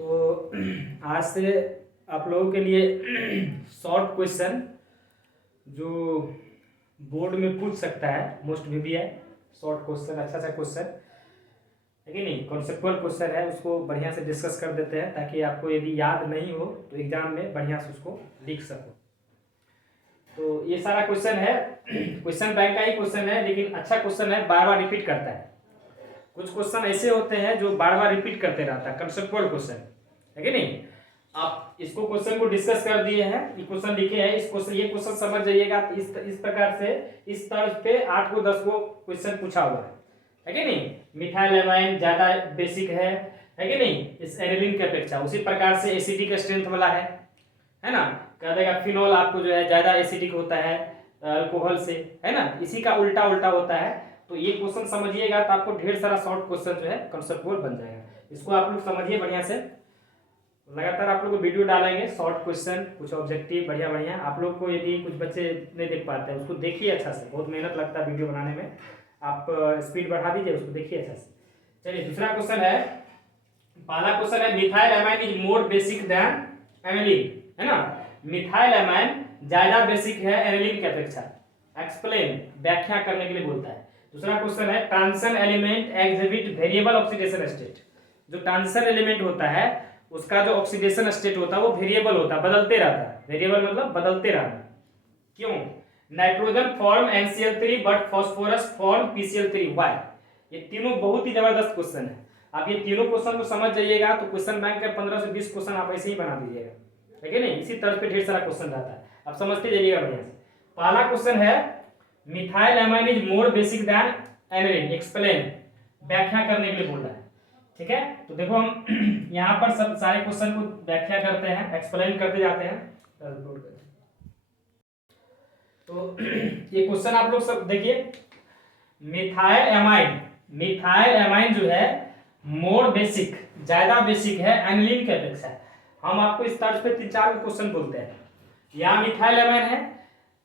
तो आज से आप लोगों के लिए शॉर्ट क्वेश्चन जो बोर्ड में पूछ सकता है, मोस्ट भी है शॉर्ट क्वेश्चन, अच्छा सा क्वेश्चन है कि नहीं, कॉन्सेप्चुअल क्वेश्चन है, उसको बढ़िया से डिस्कस कर देते हैं ताकि आपको यदि याद नहीं हो तो एग्जाम में बढ़िया से उसको लिख सको। तो ये सारा क्वेश्चन है, क्वेश्चन बैंक का ही क्वेश्चन है, लेकिन अच्छा क्वेश्चन है, बार बार रिपीट करता है। कुछ क्वेश्चन ऐसे होते हैं जो बार बार रिपीट करते रहता है, कंसेप्चुअल क्वेश्चन है कि नहीं। आप इसको क्वेश्चन को डिस्कस कर दिए हैं, ये क्वेश्चन लिखे हैं, इस क्वेश्चन ये क्वेश्चन समझ जाइएगा। इस प्रकार से इस तर्ज पे 8 को 10 को क्वेश्चन पूछा हुआ है कि नहीं। मिथाइल एमाइन ज्यादा बेसिक है कि नहीं इस एनिलीन की अपेक्षा, उसी प्रकार से एसिडिक स्ट्रेंथ वाला है ना। कह देगा फिनोल आपको जो है ज्यादा एसिडिक होता है अल्कोहल से, है ना, इसी का उल्टा उल्टा होता है। तो ये क्वेश्चन समझिएगा तो आपको ढेर सारा शॉर्ट क्वेश्चन जो है कंसेप्चुअल बन जाएगा। इसको आप लोग समझिए बढ़िया से, लगातार आप लोग को वीडियो डालेंगे शॉर्ट क्वेश्चन, कुछ ऑब्जेक्टिव बढ़िया बढ़िया। आप लोग को यदि कुछ बच्चे नहीं देख पाते हैं उसको देखिए अच्छा से, बहुत मेहनत लगता है वीडियो बनाने में, आप स्पीड बढ़ा दीजिए, उसको देखिए अच्छा से। चलिए दूसरा क्वेश्चन है, पहला क्वेश्चन है methyl amine is more basic than aniline, है ना। मिथाइल एमाइन ज्यादा बेसिक है एनिलीन की अपेक्षा, एक्सप्लेन व्याख्या करने के लिए बोलता है। दूसरा क्वेश्चन है transition element exhibit variable oxidation state. जो ट्रांजिशन एलिमेंट होता है उसका जो ऑक्सीडेशन स्टेट होता है वो वेरिएबल होता है, बदलते रहता है। वेरिएबल मतलब बदलते रहना। क्यों? Nitrogen form NCl3 but phosphorus form PCl3, why? ये तीनों बहुत ही जबरदस्त क्वेश्चन है। आप ये तीनों क्वेश्चन को समझ जाइएगा तो क्वेश्चन बैंक के 15 से 20 क्वेश्चन आप ऐसे ही बना दीजिएगा, ठीक है नहीं। इसी तर्ज पे ढेर सारा क्वेश्चन रहता है, आप समझते जाइएगा बढ़िया से। पहला क्वेश्चन है methyl amine is more basic than aniline, explain व्याख्या करने के लिए बोल रहा है, ठीक है। तो देखो हम यहाँ पर सब सारे क्वेश्चन को व्याख्या करते हैं, एक्सप्लेन करते जाते हैं। तो ये क्वेश्चन आप लोग सब देखिए, मिथाइल एमाइन जो है मोर बेसिक, ज्यादा बेसिक है एनिलीन की अपेक्षा। हम आपको इस तर्ज पे 3-4 क्वेश्चन बोलते हैं, यहाँ मिथाइल एमाइन है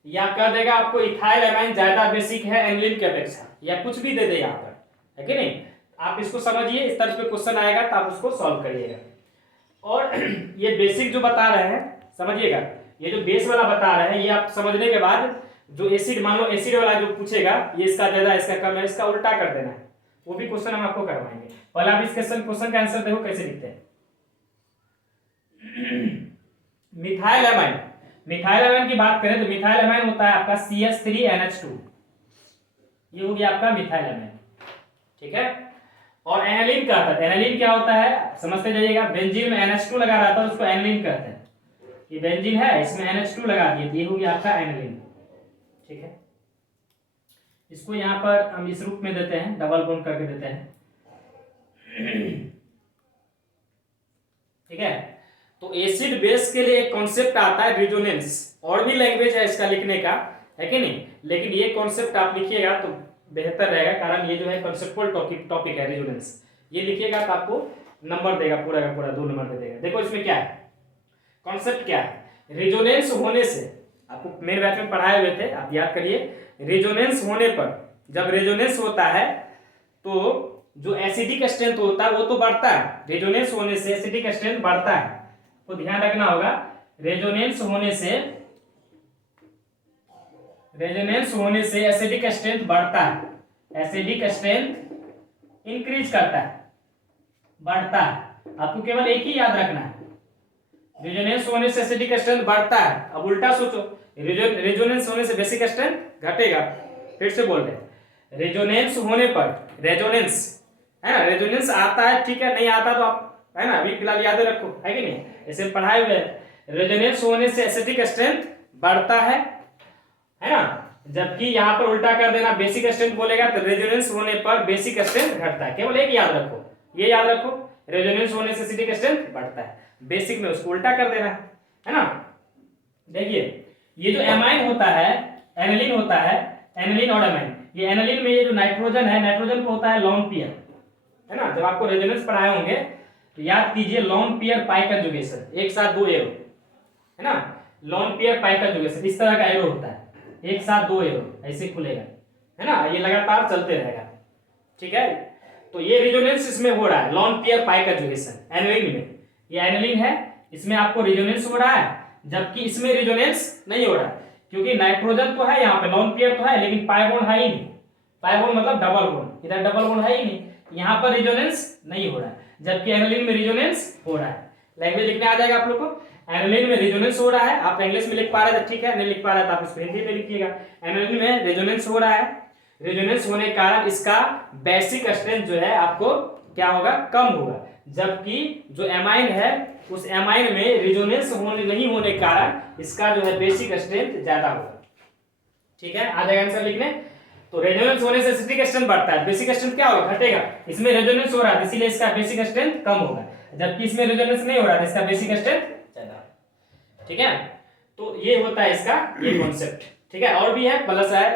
या कह देगा आपको इथाइल एमाइन ज्यादा बेसिक है एनिलीन की अपेक्षा, या कुछ भी दे दे यहाँ पर, है कि नहीं। आप इसको समझिए, इस तरह पे क्वेश्चन आएगा तो आप उसको सॉल्व करिएगा। और ये बेसिक जो बता रहे हैं समझिएगा, ये जो बेस वाला बता रहे हैं ये आप समझने के बाद जो एसिड, मान लो एसिड वाला जो पूछेगा ये इसका ज्यादा इसका कम है, इसका उल्टा कर देना है, वो भी क्वेश्चन हम आपको करवाएंगे। पहले आप इस क्वेश्चन का आंसर देखो कैसे लिखते हैं। मिथाइल एमाइन की बात करें तो मिथाइल एमाइन होता है आपका CH3NH2, ये हो गया आपका मिथाइल एमाइन, ठीक है। और एनिलीन क्या होता है, एनिलीन क्या होता है समझते जाइएगा। बेंजीन में NH2 लगा रहता है उसको एनिलीन कहते हैं। ये बेंजीन है, इसमें NH2 लगा दिए तो ये हो गया आपका एनिलीन, ठीक है। इसको यहाँ पर हम इस रूप में देते हैं, डबल बॉन्ड करके देते हैं, ठीक है। तो एसिड बेस के लिए एक कॉन्सेप्ट आता है रेजोनेंस, और भी लैंग्वेज है इसका लिखने का, है कि नहीं, लेकिन ये कॉन्सेप्ट आप लिखिएगा तो बेहतर रहेगा, कारण ये जो है कॉन्सेप्चुअल टॉपिक है रेजोनेंस। ये लिखिएगा तो आपको नंबर देगा, पूरा का पूरा 2 नंबर दे देगा। देखो इसमें क्या है, कॉन्सेप्ट क्या है। रेजोनेंस होने से, आपको मेन बैच में पढ़ाए हुए थे, आप याद करिए। रेजोनेंस होने पर, जब रेजोनेंस होता है तो जो एसिडिक स्ट्रेंथ होता है वो तो बढ़ता है, रेजोनेंस होने से एसिडिक स्ट्रेंथ बढ़ता है, तो ध्यान रखना होगा। रेजोनेंस होने से एसिडिक स्ट्रेंथ बढ़ता है, एसिडिक स्ट्रेंथ इंक्रीज करता है, बढ़ता है। आपको केवल एक ही याद रखना है, रेजोनेंस होने से एसिडिक स्ट्रेंथ बढ़ता है। अब उल्टा सोचो, रेजोनेंस होने से बेसिक स्ट्रेंथ घटेगा। फिर से बोल रहे हैं, रेजोनेंस होने पर, रेजोनेंस है ना, रेजोनेंस आता है, ठीक है, नहीं आता तो आप, है ना, अभी फिलहाल याद रखो, है कि नहीं, ऐसे पढ़ाए हुए हैं। रेजोनेंस होने से एसिडिक स्ट्रेंथ बढ़ता है ना, जबकि यहाँ पर उल्टा कर देना, बेसिक स्ट्रेंथ बोलेगा तो रेजोनेंस होने पर बेसिक स्ट्रेंथ घटता है। केवल एक याद रखो, ये याद रखो, रेजोनेंस होने से एसिडिक स्ट्रेंथ बढ़ता है, बेसिक में उसको उल्टा कर देना है ना। देखिए ये जो एमाइन होता है, एनिलीन होता है, एनिलीन और एमाइन, ये एनिलीन में ये जो नाइट्रोजन है, नाइट्रोजन को होता है लोन पेयर, है ना। जब आपको रेजोनेंस पढ़ाए होंगे तो याद कीजिए लोन पेयर पाई कंजुगेशन, एक साथ 2 एरो, है ना, लोन पेयर पाई कंजुगेशन, इस तरह का एरो होता है, एक साथ 2 एरो ऐसे खुलेगा, है ना, ये लगातार चलते रहेगा, ठीक है। तो ये रेजोनेंस इसमें हो रहा है, लोन पेयर पाई कंजुगेशन एनिलीन में, ये एनिलीन है, इसमें आपको रेजोनेंस हो रहा है, जबकि इसमें रेजोनेंस नहीं हो रहा है, क्योंकि नाइट्रोजन तो है यहाँ पे, लॉन पेयर तो है, लेकिन पाई बॉन्ड है ही नहीं। पाई बॉन्ड मतलब डबल बॉन्ड, इधर डबल बॉन्ड है ही नहीं, यहाँ पर रेजोनेंस नहीं हो रहा है, जबकि एनिलीन में रेजोनेंस हो रहा है। लैंग्वेज लिखने आ जाएगा आप लोग को, एनिलीन में रेजोनेंस हो रहा है। आप इंग्लिश में लिख पा रहे थे ठीक है, नहीं लिख पा रहे तो आप इसको हिंदी में लिखिएगा। एनिलीन में रेजोनेंस हो रहा है, रेजोनेंस होने के कारण इसका बेसिक स्ट्रेंथ जो है आपको क्या होगा, कम होगा, जबकि जो एमाइन है उस एमाइन में रेजोनेंस नहीं होने के कारण इसका जो है बेसिक स्ट्रेंथ ज्यादा होगा। ठीक है, आ जाएगा आंसर लिखने। तो रेजोनेंस होने से एसिडिक स्ट्रेंथ बढ़ता है, बेसिक स्ट्रेंथ क्या होगा, घटेगा। इसमें रेजोनेंस हो रहा है इसीलिए इसका बेसिक स्ट्रेंथ कम होगा, जबकि इसमें रेजोनेंस नहीं हो रहा है इसका बेसिक स्ट्रेंथ ज्यादा। ठीक है, तो ये होता है इसका ये कॉन्सेप्ट। ठीक है, और भी है प्लस है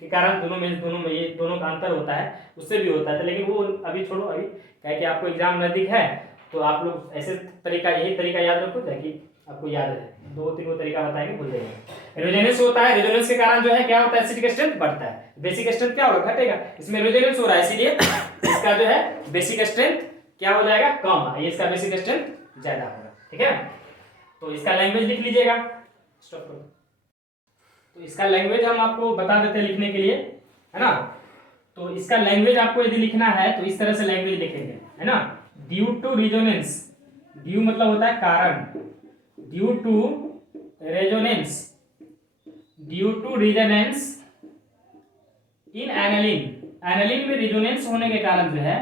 के कारण दोनों में ये दोनों का अंतर होता है, उससे भी होता है, लेकिन वो अभी छोड़ो, अभी क्या कि आपको एग्जाम नजदीक है तो आप लोग ऐसे तरीका, यही तरीका याद रखो ताकि आपको याद रहे। 2-3 तरीका बताएंगे, भूल जाएंगे। रेजोनेंस होता है, रेजोनेंस के कारण जो है क्या होता है, एसिडिक स्ट्रेंथ बढ़ता है, बेसिक स्ट्रेंथ क्या होगा, घटेगा। इसमें रेजोनेंस हो रहा है इसीलिए इसका जो है बेसिक स्ट्रेंथ क्या हो जाएगा, कम, ये इसका बेसिक स्ट्रेंथ ज्यादा होगा। ठीक है, तो इसका लैंग्वेज लिख लीजिएगा। स्टॉप करो। तो इसका लैंग्वेज हम आपको बता देते हैं लिखने के लिए, है ना। तो इसका लैंग्वेज आपको यदि लिखना है तो इस तरह से लैंग्वेज लिखेंगे, है ना। ड्यू टू रेजोनेंस, ड्यू मतलब होता है कारण, due to resonance, due to resonance in aniline, aniline में रेजोनेंस होने के कारण जो है,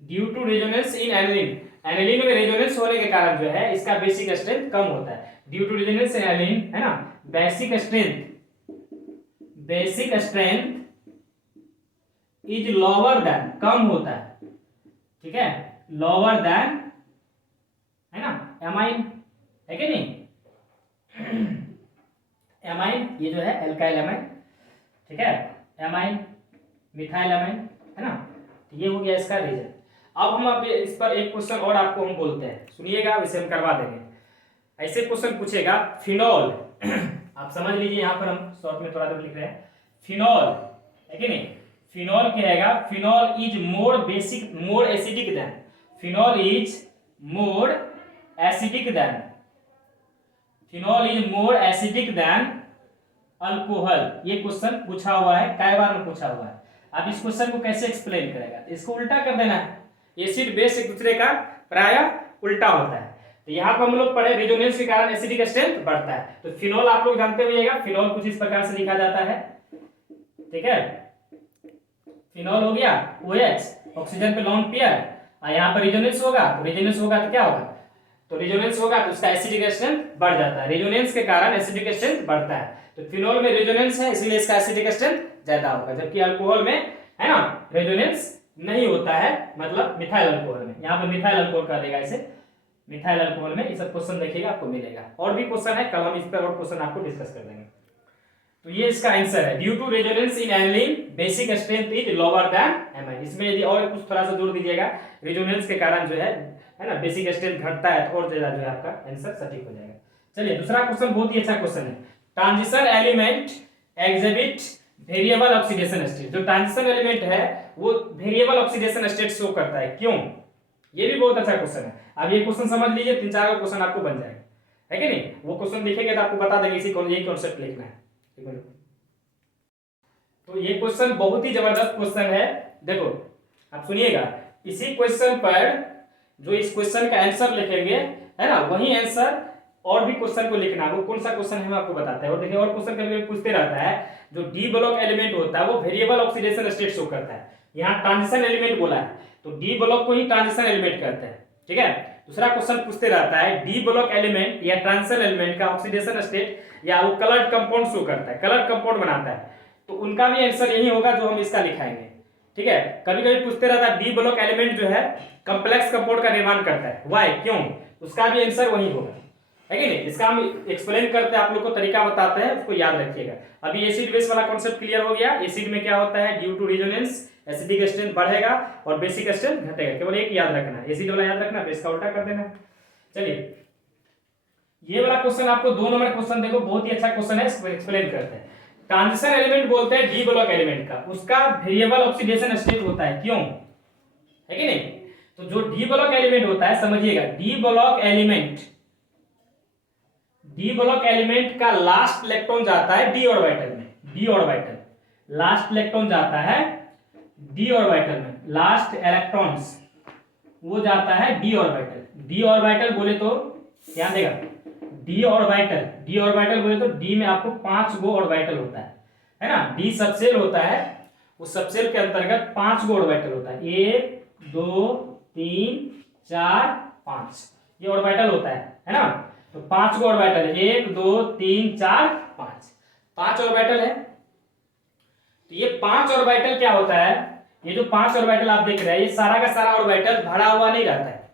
due to resonance in aniline, aniline में रेजोनेंस होने के कारण जो है इसका बेसिक स्ट्रेंथ कम होता है। Due to resonance in aniline, है ना, basic strength is lower than, कम होता है। ठीक है, लोअर देन, है ना, एमाइन है कि नहीं, एमाइन ये जो है एल्काइल एमाइन, ठीक है, एमाइन, मिथाइल एमाइन, है ना। तो ये हो गया इसका रीजन। अब हम इस पर एक क्वेश्चन और आपको हम बोलते हैं, सुनिएगा, वैसे हम करवा देंगे। ऐसे क्वेश्चन पूछेगा, फिनॉल आप समझ लीजिए, यहाँ पर हम शॉर्ट में थोड़ा देर लिख रहे हैं, फिनॉल है कि नहीं, फिनॉल क्या रहेगा, phenol is more basic, more acidic then, phenol is more acidic then, phenol is more acidic then alcohol. ये क्वेश्चन पूछा हुआ है, कई बार में पूछा हुआ है। अब इस क्वेश्चन को कैसे एक्सप्लेन करेगा, इसको उल्टा कर देना है, एसिड बेस एक दूसरे का प्राय उल्टा होता है। तो यहाँ पर हम लोग पढ़े रेजोनेंस के कारण एसिडिक स्ट्रेंथ बढ़ता है, तो फिनॉल आप लोग जानते होइएगा, फिनॉल कुछ इस प्रकार से लिखा जाता है। ठीक है, फिनॉल हो गया OH, ऑक्सीजन पे लॉन पेयर, और यहाँ पर रेजोनेंस होगा, तो रेजोनेंस होगा तो क्या होगा, तो रेजोनेंस होगा तो उसका एसिडिक स्ट्रेंथ बढ़ जाता है, रेजोनेंस के कारण एसिडिक स्ट्रेंथ बढ़ता है। तो फिनॉल में रेजोनेंस है इसलिए इसका एसिडिक स्ट्रेंथ ज्यादा होगा, जबकि अल्कोहल में, है ना, रेजोनेंस नहीं होता है, मतलब मिथाइल अल्कोहल में, यहाँ पर मिथाइल अल्कोहल कर देगा इसे, मिथाइल अल्कोहल में। ये सब क्वेश्चन देखिएगा आपको मिलेगा, और भी क्वेश्चन है, कल हम इस पर और क्वेश्चन आपको डिस्कस कर देंगे। तो ये इसका आंसर है, due to resonance in aniline basic strength is lower than amine. इसमें यदि और कुछ थोड़ा सा जोड़ दीजिएगा, रेजोनेंस के कारण जो है ना, बेसिक स्ट्रेंथ घटता है, तो और ज्यादा जो है आपका आंसर सटीक हो जाएगा। चलिए दूसरा क्वेश्चन बहुत ही अच्छा क्वेश्चन है, transition element exhibit variable oxidation state. जो ट्रांजिशन एलिमेंट है वो वेरिएबल ऑक्सीडेशन स्टेट शो करता है, क्यों, ये भी बहुत अच्छा क्वेश्चन है। अब ये क्वेश्चन समझ लीजिए, 3-4 क्वेश्चन आपको बन जाएगा, है कि नहीं। वो क्वेश्चन देखेंगे तो आपको बता देंगे इसी यही कॉन्सेप्ट लिखना है। तो ये क्वेश्चन बहुत ही जबरदस्त क्वेश्चन है, देखो आप सुनिएगा। इसी क्वेश्चन पर जो इस क्वेश्चन का आंसर लिखेंगे, है ना, वही आंसर और भी क्वेश्चन को लिखना, वो कौन सा क्वेश्चन है हम आपको बताते हैं। और देखिए और क्वेश्चन कभी पूछते रहता है, जो डी ब्लॉक एलिमेंट होता है वो वेरिएबल ऑक्सीडेशन स्टेट शो करता है, यहाँ ट्रांजिशन एलिमेंट बोला है तो डी ब्लॉक को ही ट्रांजिशन एलिमेंट कहते हैं। ठीक है, दूसरा क्वेश्चन पूछते रहता है, डी ब्लॉक एलिमेंट या ट्रांजिशन एलिमेंट का ऑक्सीडेशन स्टेट या वो कलर्ड कंपाउंड शो करता है, कलर्ड कंपाउंड बनाता है, तो उनका भी आंसर यही होगा जो हम इसका लिखाएंगे। ठीक है, कभी कभी पूछते रहता है, डी ब्लॉक एलिमेंट जो है कॉम्प्लेक्स कंपाउंड का निर्माण करता है, व्हाई, क्यों, उसका भी आंसर वही होगा, है कि नहीं। इसका हम एक्सप्लेन करते हैं, आप लोग को तरीका बताते हैं, उसको याद रखिएगा। अभी एसिड बेस वाला कॉन्सेप्ट क्लियर हो गया। एसिड में क्या होता है, due to resonance acidic strength बढ़ेगा और बेसिक स्ट्रेंथ घटेगा, केवल एक याद रखना, एसिड वाला याद रखना, बेस का उल्टा कर देना। चलिए ये वाला क्वेश्चन आपको 2 नंबर क्वेश्चन देखो, बहुत ही अच्छा क्वेश्चन है, इसको एक्सप्लेन करते हैं। ट्रांजिशन एलिमेंट बोलते हैं डी ब्लॉक एलिमेंट का, उसका वेरिएबल ऑक्सीडेशन स्टेट होता है, क्यों, है कि नहीं। तो जो डी ब्लॉक एलिमेंट होता है, समझिएगा, डी ब्लॉक एलिमेंट का लास्ट इलेक्ट्रॉन जाता है डी ऑर्बिटल में। डी ऑर्बिटल लास्ट इलेक्ट्रॉन जाता है डी ऑर्बिटल में, लास्ट इलेक्ट्रॉन्स वो जाता है डी ऑर्बिटल। डी ऑर्बिटल बोले तो ध्यान देगा, डी ऑर्बिटल बोले तो डी में आपको 5 गो ऑर्बिटल होता है ना। डी सबसेल होता है, उस सबसेल के अंतर्गत 5 गो ऑर्बिटल होता है, 1 2 3 4 5, ये ऑर्बिटल होता है ना। तो 5 गो ऑर्बिटल है, 1 2 3 4 5 ऑर्बिटल है। तो ये 5 ऑर्बिटल क्या होता है, ये जो 5 ऑर्बिटल आप देख रहे हैं, ये सारा का सारा ऑर्बिटल भरा हुआ नहीं रहता है,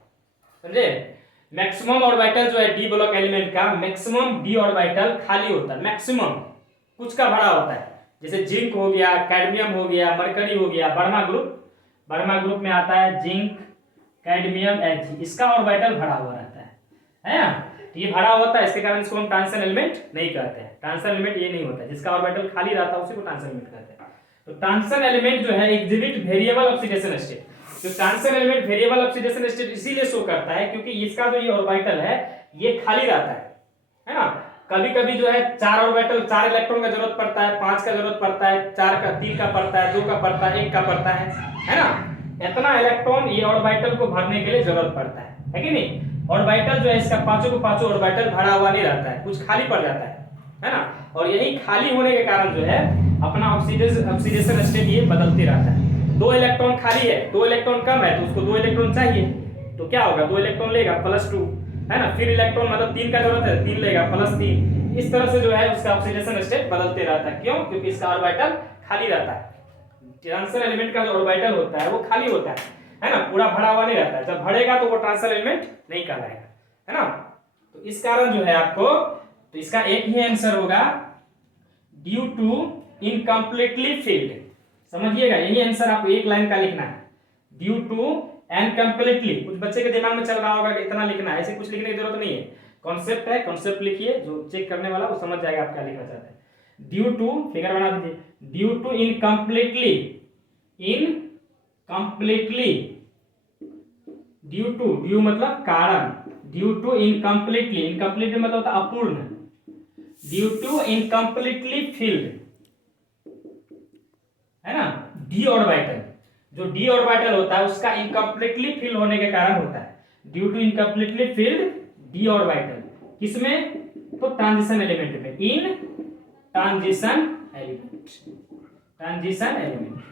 समझे। मैक्सिमम ऑर्बिटल जो है डी ब्लॉक एलिमेंट का, मैक्सिमम डी ऑर्बिटल खाली होता है, मैक्सिमम कुछ का भरा होता है। जैसे जिंक हो गया, कैडमियम हो गया, मरकरी हो गया, बर्मा ग्रुप में आता है जिंक, कैडमियम, Ag, इसका ऑर्बिटल भरा हुआ रहता है ना। तो ये भरा होता है, इसके कारण इसको हम ट्रांजिशन एलिमेंट नहीं कहते हैं। ट्रांजिशन एलिमेंट ये नहीं होता है, जिसका ऑर्बिटल खाली रहता है उसी को ट्रांजिशन एलिमेंट कहते हैं। तो ट्रांजिशन एलिमेंट जो है एग्जिबिट वेरिएबल ऑक्सीडेशन स्टेट। तो transition element variable oxidation state इसीलिए शो करता है क्योंकि इसका जो ये ऑर्बिटल है ये खाली रहता है ना। कभी कभी जो है 4 ऑर्बिटल, 4 इलेक्ट्रॉन का जरूरत पड़ता है, 5 का जरूरत पड़ता है, 4 का, 3 का पड़ता है, 2 का पड़ता है, 1 का पड़ता है ना। इतना इलेक्ट्रॉन ये ऑर्बिटल को भरने के लिए जरूरत पड़ता है कि नहीं। ऑर्बिटल जो है इसका पांचों ऑर्बिटल भरा हुआ नहीं रहता है, कुछ खाली पड़ जाता है ना। और यही खाली होने के कारण जो है अपना ऑक्सीडेशन स्टेट ये बदलते रहता है। 2 इलेक्ट्रॉन खाली है, 2 इलेक्ट्रॉन कम है तो उसको 2 इलेक्ट्रॉन चाहिए, तो क्या होगा, 2 इलेक्ट्रॉन लेगा +2 है ना। फिर इलेक्ट्रॉन मतलब 3 का जरूरत है, 3 लेगा +3। इस तरह से जो है उसका ऑक्सीडेशन स्टेट बदलते रहता है। क्यों? क्योंकि इसका ऑर्बिटल खाली रहता है। ट्रांजिशन एलिमेंट का जो ऑर्बिटल होता है वो खाली होता है ना, पूरा भरा हुआ नहीं रहता है। जब भरेगा तो वो ट्रांजिशन एलिमेंट नहीं कहलाएगा, है ना। तो इस कारण जो है आपको, तो इसका एक ही आंसर होगा, ड्यू टू इनकम्प्लीटली फिल्ड। समझिएगा, यही आंसर आपको एक लाइन का लिखना है, ड्यू टू इनकम्प्लीटली। कुछ बच्चे के दिमाग में चल रहा होगा कि इतना लिखना है, ऐसे कुछ लिखने की जरूरत नहीं है। कॉन्सेप्ट है, कॉन्सेप्ट लिखिए, जो चेक करने वाला वो समझ जाएगा आप क्या लिखना चाहते हैं। ड्यू टू, फिगर बना दीजिए, ड्यू टू इनकम्प्लीटली, ड्यू मतलब कारण, ड्यू टू इनकम्प्लीटली, इनकम्प्लीटली मतलब होता अपूर्ण, ड्यू टू इनकम्प्लीटली फिल्ड, है ना। डी ऑर्बिटल, जो डी ऑर्बिटल होता है उसका इनकम्प्लीटली फिल होने के कारण होता है, due to incompletely filled D orbital. किसमें? तो ट्रांजिशन एलिमेंट में, इन ट्रांजिशन एलिमेंट।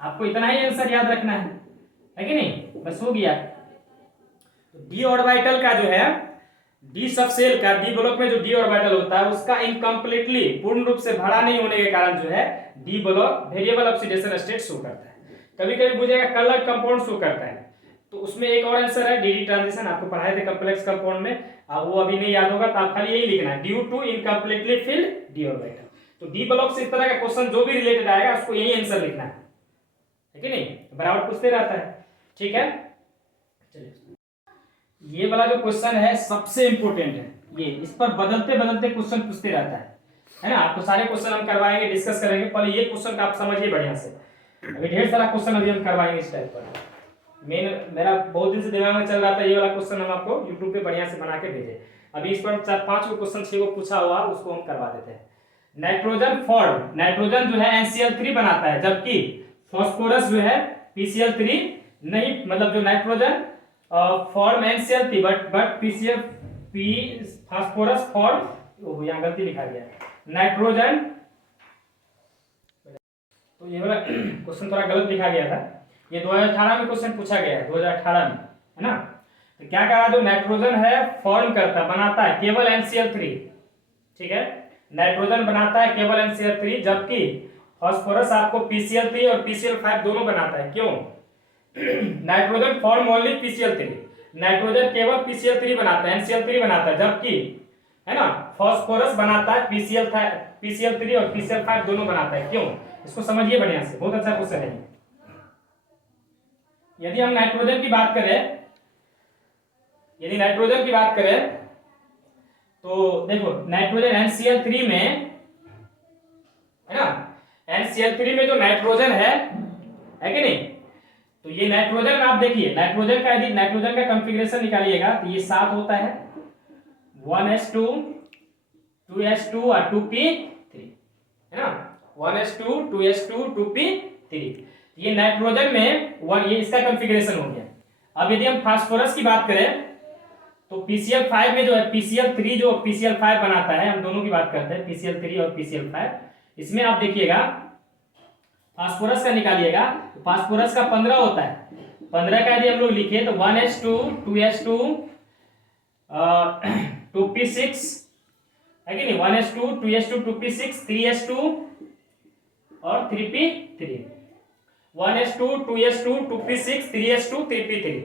आपको इतना ही आंसर याद रखना है कि नहीं, बस हो गया। तो डी ऑर्बिटल का जो है, डी सबसेल का, डी ब्लॉक में जो डी ऑर्बिटल होता है उसका इनकम्प्लीटली, पूर्ण रूप से भरा नहीं होने के कारण जो है D block variable oxidation state show करता है। कभी कभी पूछेगा कलर कंपाउंड शो करता है, तो उसमें एक और आंसर है डीडी ट्रांजिशन। आपको पढ़ाए थे कॉम्प्लेक्स कंपाउंड में, वो अभी नहीं याद होगा तो आप खाली यही लिखना है, due to incompletely filled D orbital. तो डी ब्लॉक से इस तरह का क्वेश्चन जो भी रिलेटेड आएगा उसको यही आंसर लिखना है कि नहीं, बराबर पूछते रहता है। ठीक है, चलिए, ये वाला जो क्वेश्चन है सबसे इंपॉर्टेंट है, ये इस पर बदलते बदलते क्वेश्चन पूछते रहता है ना। आपको सारे क्वेश्चन हम करवाएंगे, डिस्कस करेंगे, पहले ये क्वेश्चन का आप समझिए बढ़िया से। अभी ढेर सारा क्वेश्चन अभी हम करवाएंगे इस टाइप पर। मेरा बहुत दिन से दिमाग में चल रहा था ये वाला क्वेश्चन हम आपको यूट्यूब पे बढ़िया से बना के भेजे। अभी इस पर 4-5 को क्वेश्चन 6 को पूछा हुआ, उसको हम करवा देते हैं। नाइट्रोजन फॉर्म, नाइट्रोजन जो है NCl3 बनाता है, जबकि फास्फोरस जो है PCl3 नहीं, मतलब जो nitrogen form NCl3 but phosphorus form, यहाँ गलती लिखा गया नाइट्रोजन, तो ये वाला क्वेश्चन थोड़ा गलत लिखा गया था। ये 2018 में क्वेश्चन पूछा गया है, 2018 में, है ना। तो क्या कहा, जो नाइट्रोजन है फॉर्म करता, बनाता है केवल NCl3, ठीक है, नाइट्रोजन बनाता है केवल NCl3, जबकि फास्फोरस आपको PCl3 और PCl5 दोनों बनाता है। क्यों? Nitrogen form only PCl3, nitrogen केवल PCl3 बनाता है, NCl3 बनाता है, जबकि, है ना, फास्फोरस बनाता है PCl3 और PCl5 दोनों बनाता है। क्यों? इसको समझिए बढ़िया से, बहुत अच्छा क्वेश्चन है। यदि हम नाइट्रोजन की बात करें, तो देखो नाइट्रोजन NCl3 में, है ना, NCl3 में जो नाइट्रोजन है कि नहीं, तो ये नाइट्रोजन आप देखिए, नाइट्रोजन का यदि नाइट्रोजन का कॉन्फ़िगरेशन निकालिएगा तो ये 7 होता है, 1s2 2s2 और 2p3 है ना, 1s2 2s2 2p3। ये नाइट्रोजन में ये इसका कॉन्फ़िगरेशन हो गया। अब यदि हम फास्फोरस की बात करें तो PCl5 में जो है PCl3 जो PCl5 बनाता है, हम दोनों की बात करते हैं PCl3 और PCl5। इसमें आप देखिएगा फास्फोरस का निकालिएगा तो फास्फोरस का 15 होता है, 15 का यदि हम लोग लिखे तो 1s2 2s2 2p6 है कि नहीं, 1s2 2s2 2p6 3s2 और 3p3, 1s2 2s2 2p6 3s2 3p3।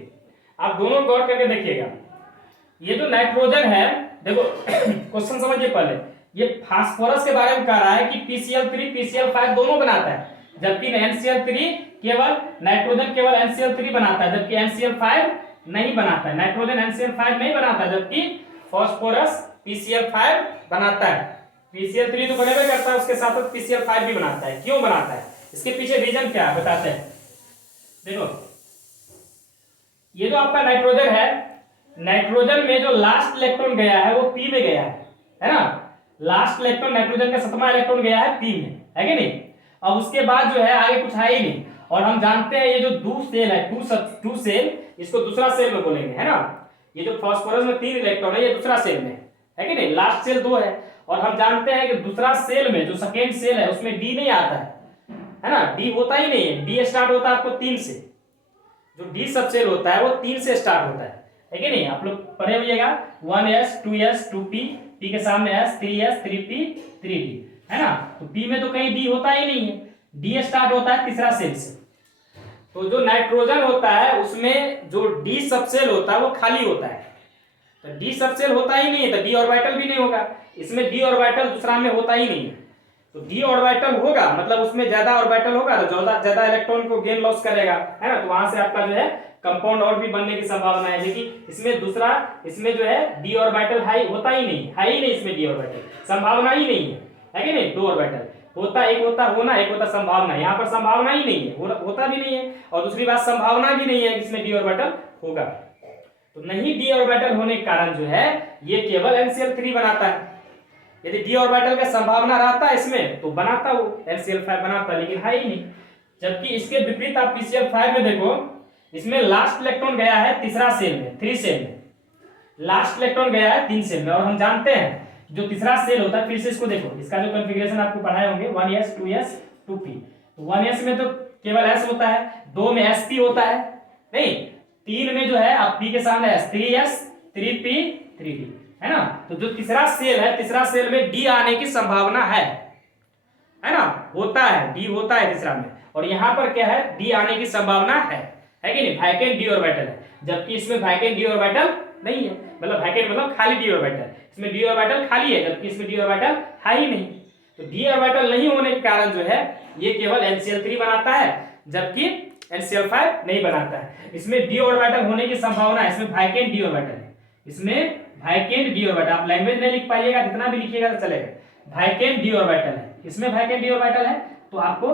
आप दोनों गौर करके देखिएगा, ये जो नाइट्रोजन है देखो क्वेश्चन समझिए पहले, ये फास्फोरस के बारे में कह रहा है कि PCl3 PCl5 दोनों बनाता है, जबकि NCl3 केवल नाइट्रोजन केवल NCl3 बनाता है, जबकि NCl5 नहीं बनाता है, नाइट्रोजन NCl5 नहीं बनाता है, जबकि फास्फोरस PCl5 बनाता है। PCl3 तो बनेबे करता है, उसके साथ साथ PCl5 भी बनाता है। क्यों बनाता है, इसके पीछे रीजन क्या है बताते हैं। देखो ये जो आपका नाइट्रोजन है, नाइट्रोजन में जो लास्ट इलेक्ट्रॉन गया है वो P में गया है ना, लास्ट इलेक्ट्रॉन नाइट्रोजन का 7वां इलेक्ट्रॉन गया है P में, है कि नहीं। अब उसके बाद जो है आगे कुछ है ही नहीं, और हम जानते हैं ये जो टू सेल है, टू सेल, इसको दूसरा सेल में बोलेंगे, है ना। ये जो फास्फोरस में 3 इलेक्ट्रॉन है, ये दूसरा सेल में है कि नहीं, लास्ट सेल 2 है। और हम जानते हैं कि दूसरा सेल में जो सेकेंड सेल है उसमें D नहीं आता है ना, D होता ही नहीं है, D स्टार्ट होता है आपको 3 से, जो D सब सेल होता है वो 3 से स्टार्ट होता है कि नहीं। आप लोग पढ़े होइएगा 1s 2s 2p, P के सामने s 3s 3p 3d, है ना। तो P में तो कहीं D होता ही नहीं है, D स्टार्ट होता है तीसरा सेल से। तो जो नाइट्रोजन होता है उसमें जो D सब सेल होता है वो खाली होता है, तो D सब सेल होता ही नहीं है, तो D ऑर्बिटल भी नहीं होगा, इसमें D ऑर्बिटल दूसरा में होता ही नहीं है। तो D ऑर्बिटल होगा मतलब उसमें ज्यादा ऑर्बिटल होगा तो ज्यादा इलेक्ट्रॉन को गेन लॉस करेगा, है ना। तो वहां से आपका जो है कंपाउंड और भी बनने की संभावना है, लेकिन इसमें जो है D ऑर्बिटल हाई होता ही नहीं, है ही नहीं इसमें D ऑर्बिटल, संभावना ही नहीं है कि नहीं। 2 ऑर्बिटल होता, एक होता होना, एक होता संभावना, यहाँ पर संभावना ही नहीं है, होता भी नहीं है, और दूसरी बात संभावना भी नहीं है इसमें D ऑर्बिटल होगा। तो नहीं D ऑर्बिटल होने के कारण जो है ये केवल NCl3 बनाता है। यदि D ऑर्बिटल का संभावना रहता है इसमें तो बनाता वो NCl5 बनाता, लेकिन है ही नहीं। जबकि इसके विपरीत आप PCl5 में देखो, इसमें लास्ट इलेक्ट्रॉन गया है तीसरा सेल में, 3 सेल में लास्ट इलेक्ट्रॉन गया है 3 सेल में, और हम जानते हैं जो तीसरा सेल होता है, फिर से इसको देखो, इसका जो कॉन्फ़िगरेशन आपको पढ़ाए होंगे 1s 2s 2p, तो 1s में तो केवल s होता है, 2 में sp होता है नहीं, 3 में जो है आप p के सामने s 3s 3p 3d, है ना। तो जो तीसरा सेल है, तीसरा सेल में D आने की संभावना है ना, होता है, D होता है तीसरा में, और यहाँ पर क्या है, D आने की संभावना है कि नहीं, वैकेंट D ऑर्बिटल है, जबकि इसमें वैकेंट D ऑर्बिटल नहीं है, मतलब वैकेंट मतलब खाली D ऑर्बिटल, इसमें D ऑर्बिटल खाली है, जबकि इसमें D ऑर्बिटल है ही नहीं। तो D ऑर्बिटल नहीं होने के कारण जो है ये केवल NCl3 बनाता है, जबकि NCl5 नहीं बनाता है। इसमें D ऑर्बिटल होने की संभावना है, इसमें वैकेंट D ऑर्बिटल है, इसमें वैकेंट D ऑर्बिटल, आप लैंग्वेज नहीं लिख पाइएगा, जितना भी लिखिएगा तो चलेगा, वैकेंट D ऑर्बिटल है, इसमें वैकेंट D ऑर्बिटल है। तो आपको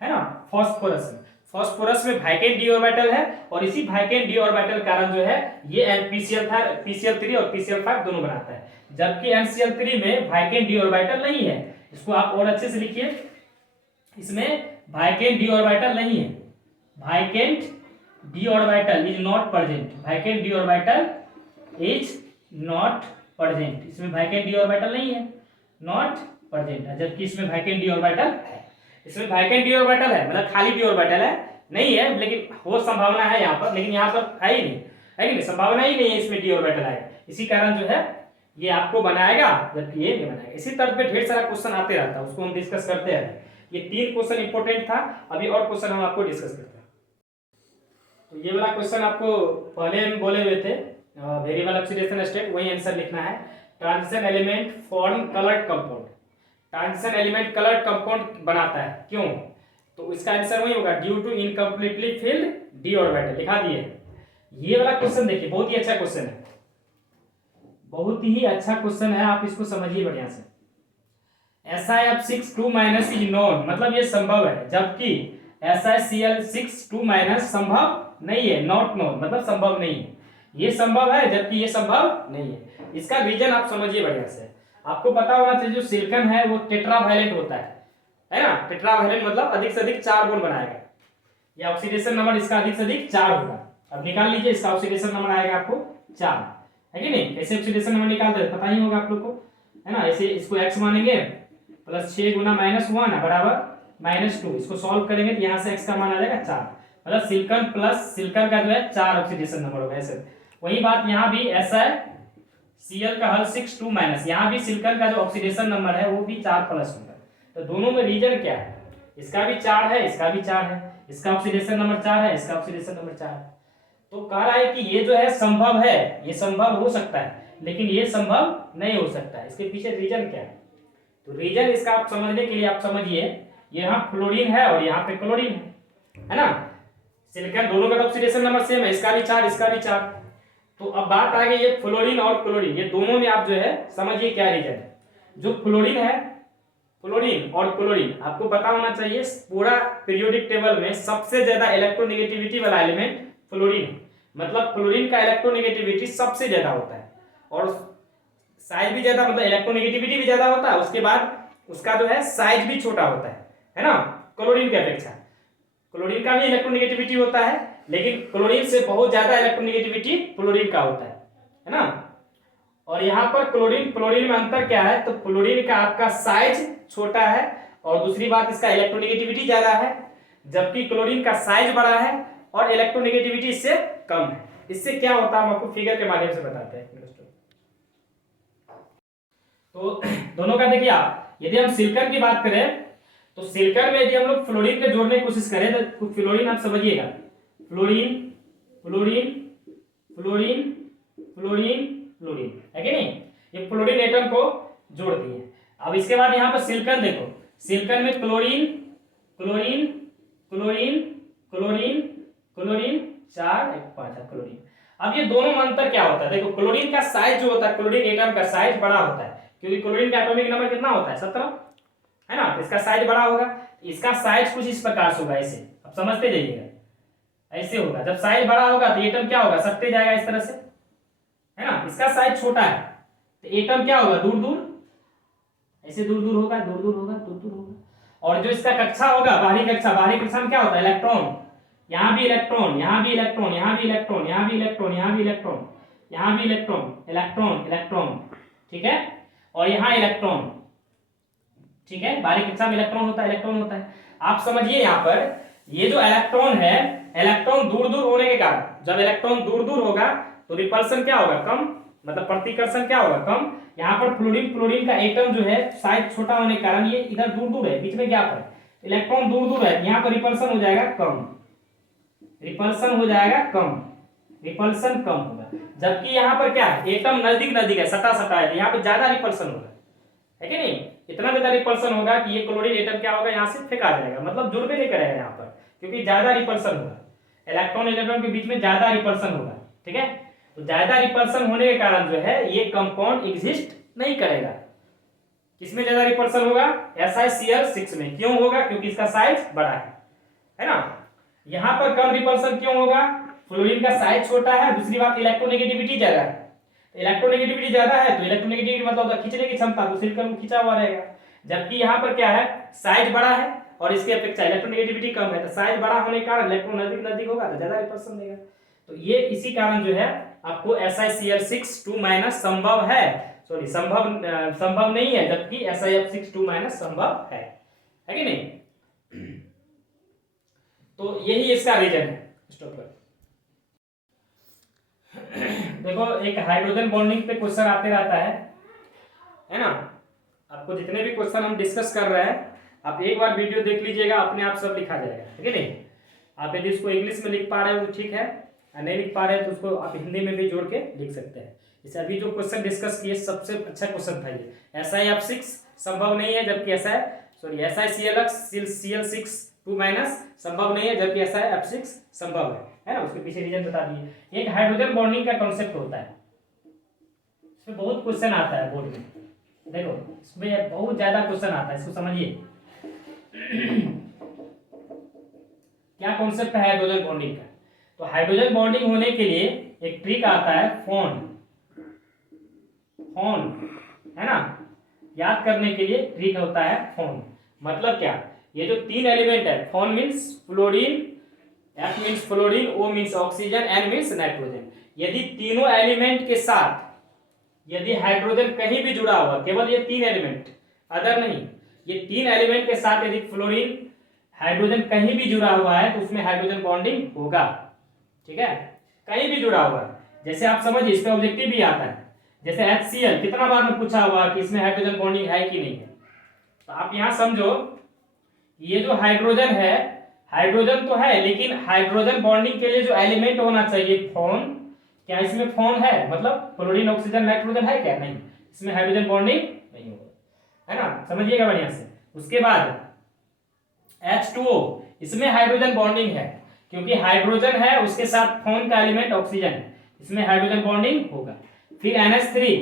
है ना फास्फोरस में वैकेंट D ऑर्बिटल है, और इसी वैकेंट D ऑर्बिटल कारण जो है ये PCl3 और PCl5 दोनों बनाता है, जबकि NCl3 में वैकेंट D ऑर्बिटल नहीं है। इसको आप और अच्छे से लिखिए, इसमें वैकेंट D ऑर्बिटल नहीं है, vacant D orbital is not present, vacant D orbital is not present, इसमें वैकेंट D ऑर्बिटल नहीं है, नॉट प्रेजेंट है, जबकि इसमें वैकेंट D ऑर्बिटल है। इसमें वैकेंट D ऑर्बिटल है मतलब खाली D ऑर्बिटल है नहीं है, लेकिन हो संभावना है यहाँ पर, लेकिन यहाँ पर है ही नहीं, है कि नहीं, संभावना ही नहीं है इसमें D ऑर्बिटल है, इसी कारण जो है ये आपको बनाएगा, जबकि ये नहीं बनाएगा। इसी तरह पे ढेर सारा क्वेश्चन आते रहता है, उसको हम डिस्कस करते हैं। ये 3 क्वेश्चन इंपॉर्टेंट था, अभी और क्वेश्चन हम आपको डिस्कस करते हैं। तो ये वाला क्वेश्चन आपको पहले हम बोले हुए थे, वेरिएबल ऑक्सीडेशन स्टेट, वही आंसर लिखना है। Transition element form coloured compound, transition element coloured compound बनाता है, क्यों, तो इसका आंसर वही होगा, due to incompletely filled D orbital, लिखा दिए। ये वाला क्वेश्चन देखिए, बहुत ही अच्छा क्वेश्चन है, बहुत ही अच्छा क्वेश्चन है, आप इसको समझिए बढ़िया से। SiF6 2- इज नोन, मतलब ये संभव है, जबकि Si2 संभव नहीं है, नॉट नो मतलब संभव नहीं है। ये संभव है जबकि ये संभव नहीं है। इसका रीजन आप समझिए बढ़िया से। आपको पता होना चाहिए जो सिलिकॉन है वो टेट्रावैलेंट होता है ना। टेट्रावैलेंट मतलब अधिक से अधिक 4 बॉन्ड बनाएगा। ये ऑक्सीडेशन नंबर इसका अधिक से अधिक 4 होगा। अब निकाल लीजिए, इसका ऑक्सीडेशन नंबर आएगा आपको 4, है कि नहीं। कैसे ऑक्सीडेशन नंबर निकालते हैं पता ही होगा आप लोग को, है ना। ऐसे इसको x मानेंगे प्लस 6 गुना -1 बराबर -2। इसको सॉल्व करेंगे तो यहाँ से x का मान आ जाएगा 4, मतलब सिलिकॉन प्लस सिलिकॉन का जो है 4 ऑक्सीडेशन नंबर होगा ऐसे। वही बात यहाँ भी SiCl का हल 6 यहाँ भी सिलिकॉन का जो ऑक्सीडेशन नंबर है वो भी 4 प्लस होगा। तो दोनों में रीजन क्या है, इसका भी 4 है, इसका भी 4 है, इसका ऑक्सीडेशन नंबर 4 है, इसका ऑक्सीडेशन नंबर 4 है। तो कह रहा है कि ये जो है संभव है, ये संभव हो सकता है लेकिन ये संभव नहीं हो सकता है। इसके पीछे रीजन क्या है, तो रीजन इसका आप समझने के लिए आप समझिए, यहाँ फ्लोरीन है और यहाँ पे क्लोरीन है ना। सिलिकॉन दोनों का ऑक्सीडेशन नंबर सेम है, इसका भी 4 इसका भी 4। तो अब बात आ गई ये फ्लोरीन और क्लोरीन, ये दोनों में आप जो है समझिए क्या रीजन है। जो फ्लोरीन है, फ्लोरीन और क्लोरीन आपको पता होना चाहिए पूरा पीरियोडिक टेबल में सबसे ज्यादा इलेक्ट्रोनेगेटिविटी वाला एलिमेंट फ्लोरीन है। मतलब फ्लोरीन का इलेक्ट्रोनेगेटिविटी सबसे ज्यादा होता है और साइज भी ज्यादा, मतलब इलेक्ट्रोनेगेटिविटी भी ज्यादा होता है, उसके बाद उसका जो है साइज भी छोटा होता है ना क्लोरीन की अपेक्षा। क्लोरीन का भी इलेक्ट्रोनेगेटिविटी होता है लेकिन क्लोरीन से बहुत ज्यादा इलेक्ट्रोनेगेटिविटी फ्लोरीन का होता है ना। और यहाँ पर क्लोरीन फ्लोरीन में अंतर क्या है, तो फ्लोरीन का आपका साइज छोटा है और दूसरी बात इसका इलेक्ट्रोनेगेटिविटी ज्यादा है, जबकि क्लोरीन का साइज बड़ा है और इलेक्ट्रोनेगेटिविटी इससे कम है। इससे क्या होता है हम आपको फिगर के माध्यम से बताते हैं। तो दोनों का देखिए आप, यदि हम सिलिकॉन की बात करें तो सिलिकॉन में यदि हम लोग फ्लोरीन को जोड़ने की कोशिश करें तो फ्लोरीन आप समझिएगा, fluorine fluorine fluorine fluorine fluorine है कि नहीं, ये फ्लोरीन एटम को जोड़ दिए। अब इसके बाद यहाँ पर सिलिकॉन देखो, सिलिकॉन में chlorine chlorine chlorine chlorine chlorine 4 1 5 chlorine. अब ये दोनों में अंतर क्या होता है, देखो क्लोरीन का साइज जो होता है, क्लोरीन एटम का साइज बड़ा होता है क्योंकि क्लोरीन का एटॉमिक नंबर कितना होता है 17, है ना। तो इसका साइज बड़ा होगा, इसका साइज कुछ इस प्रकार से होगा, ऐसे अब समझते जाइएगा, ऐसे होगा। जब साइज बड़ा होगा तो एटम क्या होगा, सटते जाएगा इस तरह से, है ना। इसका साइज छोटा है तो एटम क्या होगा, दूर दूर, ऐसे दूर दूर होगा, दूर दूर होगा, दूर दूर होगा। और जो इसका कक्षा होगा, बाहरी कक्षा, बाहरी कक्षा में क्या होता है, इलेक्ट्रॉन, यहाँ भी इलेक्ट्रॉन, यहाँ भी इलेक्ट्रॉन, यहाँ भी इलेक्ट्रॉन, यहाँ भी इलेक्ट्रॉन, यहाँ भी इलेक्ट्रॉन, यहाँ भी इलेक्ट्रॉन, इलेक्ट्रॉन इलेक्ट्रॉन, ठीक है। और यहाँ इलेक्ट्रॉन, ठीक है, बाहरी कक्षा में इलेक्ट्रॉन होता है, इलेक्ट्रॉन होता है। आप समझिए यहाँ पर ये जो इलेक्ट्रॉन है, इलेक्ट्रॉन दूर दूर होने के कारण, जब इलेक्ट्रॉन दूर दूर होगा तो रिपल्सन क्या होगा, कम, मतलब प्रतिकर्षण क्या होगा, कम। यहाँ पर फ्लोरीन फ्लोरीन का एटम जो है साइज छोटा होने के कारण ये इधर दूर दूर है, बीच में गैप है, इलेक्ट्रॉन दूर दूर है, यहाँ पर रिपल्सन हो जाएगा कम, रिपल्सन हो जाएगा कम, रिपल्सन कम होगा। जबकि यहाँ पर क्या है, एटम नजदीक नजदीक है, सटा सटा है, यहाँ पे ज्यादा रिपल्सन होगा, है कि नहीं। इतना ज्यादा रिपल्सन होगा कि ये क्लोरीन एटम क्या होगा, यहाँ से फेंका जाएगा, मतलब जुड़ भी नहीं करेगा यहाँ पर, क्योंकि ज्यादा रिपल्सन होगा, इलेक्ट्रॉन इलेक्ट्रॉन के बीच में ज्यादा रिपल्सन होगा, ठीक है। तो ज्यादा रिपल्सन होने के कारण जो है ये कंपाउंड एग्जिस्ट नहीं करेगा। किसमें ज्यादा रिपल्सन होगा, SiCl6 में। क्यों होगा, क्योंकि इसका साइज बड़ा है ना। यहाँ पर कम रिपल्सन क्यों होगा, फ्लोरीन का साइज छोटा है, दूसरी बात इलेक्ट्रोनेगेटिविटी ज्यादा है। इलेक्ट्रोनेगेटिविटी ज्यादा है तो इलेक्ट्रोनेगेटिविटी मतलब खींचने की क्षमता, तो सिलिकॉन को खींचा हुआ रहेगा। जबकि यहाँ पर क्या है, साइज बड़ा है और इसकी अपेक्षा इलेक्ट्रोनेगेटिविटी कम है, तो साइज बड़ा होने के कारण इलेक्ट्रॉन नजदीक नजदीक होगा तो ज्यादा रिपल्सन देगा। तो ये इसी कारण जो है आपको SiCl6 संभव है, सॉरी संभव नहीं है, जबकि SiF6 संभव है कि नहीं। तो यही इसका रीजन है। स्टॉप कर। देखो एक हाइड्रोजन बॉन्डिंग पे क्वेश्चन आते रहता है ना। आपको जितने भी क्वेश्चन हम डिस्कस कर रहे हैं आप एक बार वीडियो देख लीजिएगा, अपने आप सब लिखा जाएगा, ठीक है नहीं। आप यदि इसको इंग्लिश में लिख पा रहे हो तो ठीक है, नहीं लिख पा रहे हैं तो उसको आप हिंदी में भी जोड़ के लिख सकते हैं। जैसे अभी जो क्वेश्चन डिस्कस किए सबसे अच्छा क्वेश्चन था ये, SiF6 संभव नहीं है जबकि SiCl6 संभव नहीं है जबकि SiF6 संभव है ना। उसके पीछे रीजन बता दिए। एक हाइड्रोजन बॉन्डिंग का कॉन्सेप्ट होता है, इसमें बहुत क्वेश्चन आता है बोर्ड में, देखो इसमें बहुत ज्यादा क्वेश्चन आता है, इसको समझिए। क्या कॉन्सेप्ट है हाइड्रोजन बॉन्डिंग का? तो हाइड्रोजन बॉन्डिंग होने के लिए एक ट्रिक आता है फोन, फोन है ना, याद करने के लिए ट्रिक होता है फोन। मतलब क्या, ये जो तीन एलिमेंट है, phone means fluorine, F means fluorine, O means oxygen, N means nitrogen. यदि तीनों एलिमेंट के साथ यदि हाइड्रोजन कहीं भी जुड़ा हुआ, केवल ये तीन एलिमेंट, अदर नहीं, ये तीन एलिमेंट के साथ यदि फ्लोरीन हाइड्रोजन कहीं भी जुड़ा हुआ है तो उसमें हाइड्रोजन बॉन्डिंग होगा। ठीक है, कहीं भी जुड़ा हुआ है। जैसे आप समझिए, इस पे ऑब्जेक्टिव भी आता है, जैसे HCl कितना बार में पूछा हुआ कि इसमें हाइड्रोजन बॉन्डिंग है कि नहीं है। तो आप यहां समझो, ये जो हाइड्रोजन है, हाइड्रोजन तो है, लेकिन हाइड्रोजन बॉन्डिंग के लिए जो एलिमेंट होना चाहिए फोन, क्या इसमें फोन है? मतलब क्लोरीन, ऑक्सीजन, नाइट्रोजन है क्या? नहीं, इसमें हाइड्रोजन बॉन्डिंग नहीं होगा, है ना, समझिएगा बढ़िया से। उसके बाद H2O, इसमें हाइड्रोजन बॉन्डिंग है, क्योंकि हाइड्रोजन है उसके साथ फोन का एलिमेंट ऑक्सीजन, इसमें हाइड्रोजन बॉन्डिंग होगा। फिर NH3,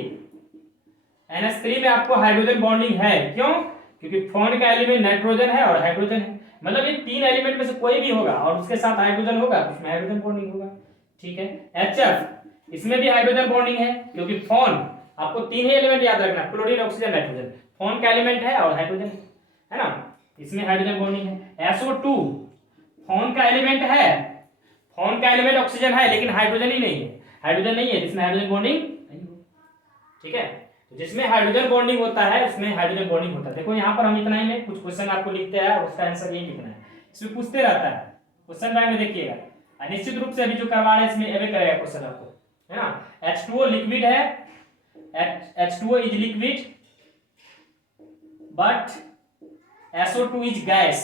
NH3 में आपको हाइड्रोजन बॉन्डिंग है, क्यों? क्योंकि फोन का एलिमेंट नाइट्रोजन है और हाइड्रोजन है, मतलब ये तीन एलिमेंट में से कोई भी होगा और उसके साथ हाइड्रोजन होगा तो उसमें हाइड्रोजन बॉन्डिंग होगा। ठीक है, HF, इसमें भी हाइड्रोजन बॉन्डिंग है, क्योंकि फोन, आपको तीन ही एलिमेंट याद रखना, क्लोरीन, ऑक्सीजन, नाइट्रोजन, फोन का एलिमेंट है और हाइड्रोजन है ना, इसमें हाइड्रोजन बॉन्डिंग है। SO2, फोन का एलिमेंट है, फोन का एलिमेंट ऑक्सीजन है लेकिन हाइड्रोजन ही नहीं है, हाइड्रोजन नहीं है, जिसमें हाइड्रोजन बॉन्डिंग नहीं हो। ठीक है, तो जिसमें हाइड्रोजन बॉन्डिंग होता है उसमें हाइड्रोजन बॉन्डिंग होता है। देखो यहाँ पर हम इतना ही में कुछ क्वेश्चन आपको लिखते हैं, उसका आंसर यही लिखना है, इसमें पूछते रहता है क्वेश्चन बैंक में, देखिएगा निश्चित रूप से अभी जो करवा रहे हैं इसमें एवे करेगा क्वेश्चन आपको, है ना। H2O लिक्विड है, H2O is liquid but SO2 is gas.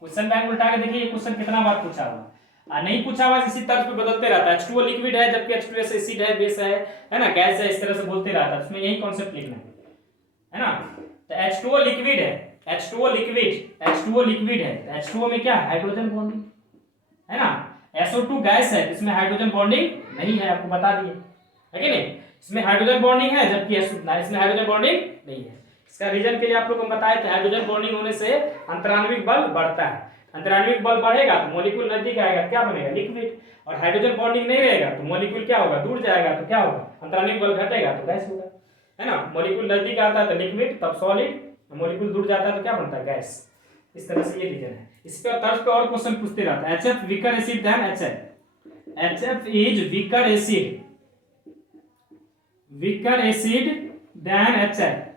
Question bank उल्टा के देखिए, ये क्वेश्चन कितना बार पूछा हुआ, नहीं पूछा हुआ इसी तर्ज पे बदलते रहता है। H2O लिक्विड है जबकि H2S एसिड है, बेस है ना, गैस है, इस तरह से बोलते रहता है, उसमें यही कॉन्सेप्ट लिखना है ना। तो H2O लिक्विड है, H2O लिक्विड, H2O लिक्विड है, H2O में क्या हाइड्रोजन बॉन्डिंग है ना। SO2 गैस है, इसमें हाइड्रोजन बॉन्डिंग नहीं है, आपको बता दिए है कि नहीं, इसमें हाइड्रोजन बॉन्डिंग है जबकि इसमें हाइड्रोजन बॉन्डिंग नहीं है। इसका रीजन के लिए आप लोगों को बताया था, हाइड्रोजन बॉन्डिंग होने से अंतराण्विक बल बढ़ता है, अंतराण्विक बल बढ़ेगा तो मॉलिक्यूल नजदीक आएगा, क्या बनेगा? लिक्विड। और हाइड्रोजन बॉन्डिंग नहीं रहेगा तो मॉलिक्यूल क्या होगा? दूर जाएगा तो क्या होगा? अंतराण्विक बल घटेगा तो गैस होगा, है ना। मॉलिक्यूल नजदीक आता है तो लिक्विड, तब सॉलिड, मॉलिक्यूल दूर जाता है तो क्या बनता है? गैस। इस तरह से ये रीजन है। इस पे तर्ज पे और क्वेश्चन पूछते रहता है। HF weaker acid than HF, HF is weaker acid, weaker acid than HF।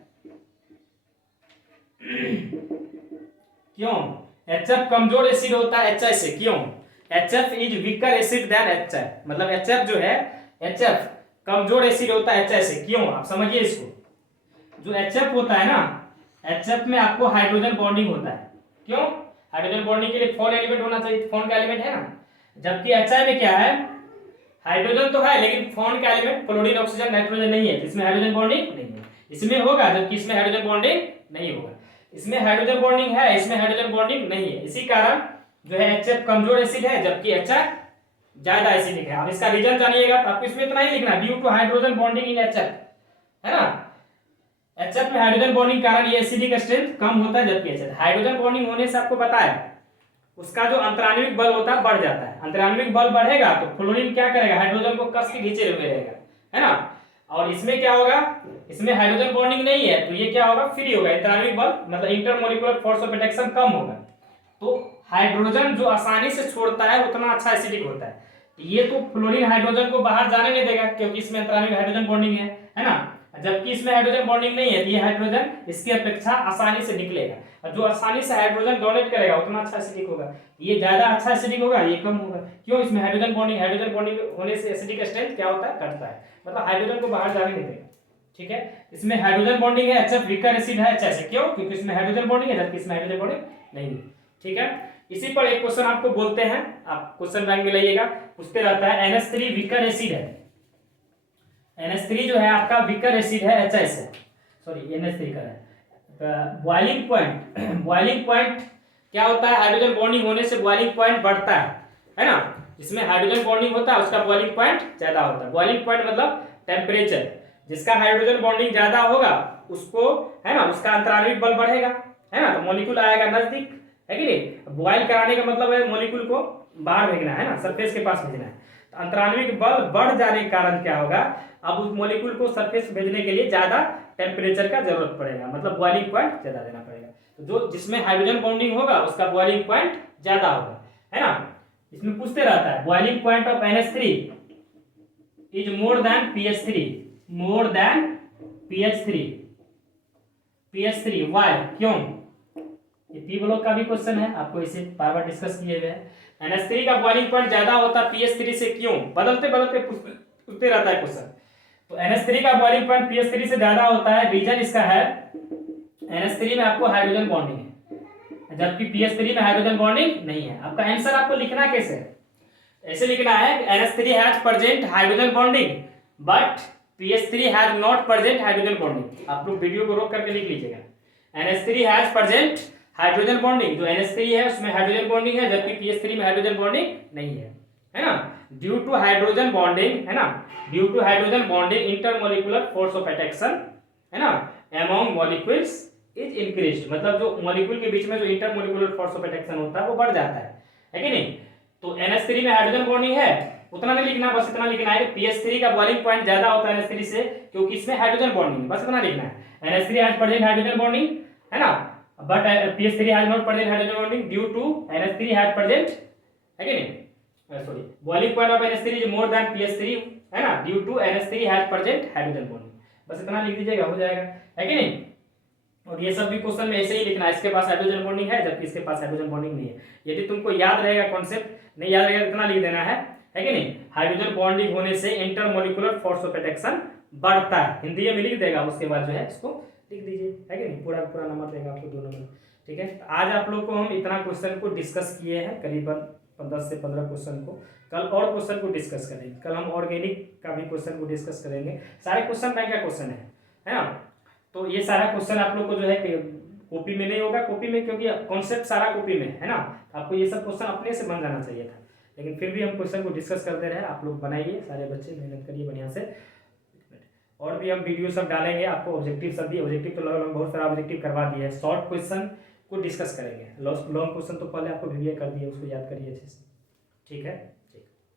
क्यों? HF कमजोर एसिड होता है HI से, क्यों? HF is weaker acid than HI, मतलब HF जो है, HF कमजोर एसिड होता है HI से, क्यों? आप समझिए इसको, जो HF होता है ना, HF में आपको हाइड्रोजन बॉन्डिंग होता है, क्यों? हाइड्रोजन बॉन्डिंग के लिए फोन एलिमेंट होना चाहिए, फोन का एलिमेंट है ना, जबकि HI में क्या है? हाइड्रोजन तो है लेकिन फोन का एलिमेंट क्लोरीन, ऑक्सीजन, नाइट्रोजन नहीं है, इसमें हाइड्रोजन बॉन्डिंग नहीं है। इसमें होगा जबकि इसमें हाइड्रोजन बॉन्डिंग नहीं होगा, इसमें हाइड्रोजन बॉन्डिंग है, इसमें हाइड्रोजन बॉन्डिंग नहीं है। इसी कारण जो है HF कमजोर एसिड है जबकि HI ज्यादा एसिडिक है। अब इसका रीजन जानिएगा तो आपको इसमें इतना ही लिखना, due to hydrogen bonding in HF, है ना। HF में हाइड्रोजन बॉन्डिंग कारण ये एसिडिक स्ट्रेंथ कम होता है, जबकि HF हाइड्रोजन बॉन्डिंग होने से आपको पता है उसका जो अंतराण्विक बल होता है बढ़ जाता है। अंतराण्विक बल बढ़ेगा तो फ्लोरीन क्या करेगा? हाइड्रोजन को कस के खींचे हुए रहेगा, है ना। और इसमें क्या होगा? इसमें हाइड्रोजन बॉन्डिंग नहीं है तो ये क्या होगा? फ्री होगा, अंतराण्विक बल मतलब इंटरमोलिकुलर फोर्स ऑफ अट्रैक्शन कम होगा, तो हाइड्रोजन जो आसानी से छोड़ता है उतना अच्छा एसिडिक होता है। ये तो फ्लोरीन हाइड्रोजन को बाहर जाने नहीं देगा क्योंकि इसमें अंतराण्विक हाइड्रोजन बॉन्डिंग है ना, जबकि इसमें हाइड्रोजन बॉन्डिंग नहीं है तो ये हाइड्रोजन इसकी अपेक्षा आसानी से निकलेगा, और जो आसानी से हाइड्रोजन डोनेट करेगा उतना अच्छा एसिडिक होगा। ये ज्यादा अच्छा एसिडिक होगा, ये कम होगा, क्यों? इसमें हाइड्रोजन बॉन्डिंग होने से एसिडिक स्ट्रेंथ क्या होता है? घटता है, मतलब हाइड्रोजन को बाहर जाने नहीं देगा। ठीक है, इसमें हाइड्रोजन बॉन्डिंग है, HF वीकर एसिड है HI से, क्यों? क्योंकि इसमें हाइड्रोजन बॉन्डिंग है जबकि इसमें हाइड्रोजन बॉन्डिंग नहीं है। ठीक है, इसी पर एक क्वेश्चन आपको बोलते हैं, आप क्वेश्चन बैंक में लाइएगा, पूछते रहता है NH3 वीकर एसिड है, NH3 जो है आपका वीकर एसिड है HI से, सॉरी NH3 का है। बॉइलिंग पॉइंट, बॉइलिंग पॉइंट क्या होता है? हाइड्रोजन बॉन्डिंग होने से बॉइलिंग पॉइंट बढ़ता है ना। जिसमें हाइड्रोजन बॉन्डिंग होता है उसका बॉइलिंग पॉइंट ज्यादा होता है। बॉइलिंग पॉइंट मतलब टेम्परेचर, जिसका हाइड्रोजन बॉन्डिंग ज्यादा होगा उसको, है ना, उसका अंतराण्विक बल बढ़ेगा, है ना, तो मॉलिक्यूल आएगा नजदीक, है कि नहीं। बॉयल कराने का मतलब है मॉलिक्यूल को बाहर भेजना है ना, सरफेस के पास भेजना है। तो अंतराण्विक बल बढ़ जाने के कारण क्या होगा, अब उस मॉलिक्यूल को सरफेस भेजने के लिए ज्यादा टेम्परेचर का जरूरत पड़ेगा, मतलब बॉइलिंग पॉइंट ज्यादा देना पड़ेगा। तो जो जिसमें हाइड्रोजन बॉन्डिंग होगा उसका बॉइलिंग पॉइंट ज्यादा होगा, है ना। इसमें पूछते रहता है boiling point of NH3 is more than pH3, more than pH3 why, क्यों। ये पी ब्लॉक का भी क्वेश्चन है, आपको इसे बार बार डिस्कस किए हुए हैं। NH3 का बॉइलिंग पॉइंट ज्यादा होता है pH3 से, क्यों, बदलते बदलते पूछते रहता है क्वेश्चन। तो NH3 का बॉइलिंग पॉइंट pH3 से ज्यादा होता है, रीजन इसका है NH3 में आपको हाइड्रोजन बॉन्डिंग है, जबकि pH3 में हाइड्रोजन बॉन्डिंग नहीं है। आपका आंसर आपको लिखना कैसे है, ऐसे लिखना है NH3 has present hydrogen bonding but pH3 has not present hydrogen bonding. आप लोग वीडियो को रोक करके लिख लीजिएगा, NH3 has present hydrogen bonding, जो NH3 है उसमें हाइड्रोजन बॉन्डिंग है, जबकि pH3 में हाइड्रोजन बॉन्डिंग नहीं है ना। ड्यू टू हाइड्रोजन बॉन्डिंग, है ना, due to hydrogen bonding intermolecular force of attraction, है ना, अमॉन्ग मॉलिक्यूल्स इज इंक्रीज्ड, मतलब जो मॉलिक्यूल के बीच में जो इंटरमोलिकुलर फोर्स ऑफ अट्रैक्शन होता है वो बढ़ जाता है कि नहीं। तो NH3 में हाइड्रोजन बॉन्डिंग है, उतना नहीं लिखना, बस इतना लिखना है कि pH3 का बॉइलिंग पॉइंट ज्यादा होता है NH3 से, क्योंकि इसमें हाइड्रोजन बॉन्डिंग है, बस इतना लिखना है। NH3 has present hydrogen bonding, है ना, but pH3 has not present hydrogen bonding due to NH3 has present, है कि नहीं, sorry, boiling point of NH3 is more than pH3, है ना, due to NH3 has present hydrogen bonding, बस इतना लिख दीजिएगा, हो जाएगा, है कि नहीं। और ये सब भी क्वेश्चन में ऐसे ही लिखना है, इसके पास हाइड्रोजन बॉन्डिंग है जबकि इसके पास हाइड्रोजन बॉन्डिंग नहीं है। यदि तुमको याद रहेगा कॉन्सेप्ट, नहीं याद रहेगा इतना लिख देना है कि नहीं, हाइड्रोजन बॉन्डिंग होने से इंटरमोलिकुलर फोर्स ऑफ अट्रैक्शन बढ़ता है, हिंदी में लिख देगा, उसके बाद जो है इसको लिख दीजिए, है कि नहीं, पूरा पूरा नंबर देगा आपको 2 नंबर, ठीक है। तो आज आप लोग को हम इतना क्वेश्चन को डिस्कस किए हैं, करीबन 10 से 15 क्वेश्चन को। कल और क्वेश्चन को डिस्कस करेंगे, कल हम ऑर्गेनिक का भी क्वेश्चन को डिस्कस करेंगे, सारे क्वेश्चन बैंक का क्वेश्चन है ना। तो ये सारा क्वेश्चन आप लोग को जो है कॉपी में नहीं होगा, कॉपी में क्योंकि कॉन्सेप्ट सारा कॉपी में है ना, आपको ये सब क्वेश्चन अपने से बन जाना चाहिए था, लेकिन फिर भी हम क्वेश्चन को डिस्कस करते रहे। आप लोग बनाइए, सारे बच्चे मेहनत करिए बढ़िया से, और भी हम वीडियो सब डालेंगे आपको, ऑब्जेक्टिव सब भी, ऑब्जेक्टिव तो लगभग बहुत सारा ऑब्जेक्टिव करवा दिया है, शॉर्ट क्वेश्चन को डिस्कस करेंगे, लॉन्ग क्वेश्चन तो पहले आपको वीडियो कर दिए, उसको याद करिए अच्छे से, ठीक है।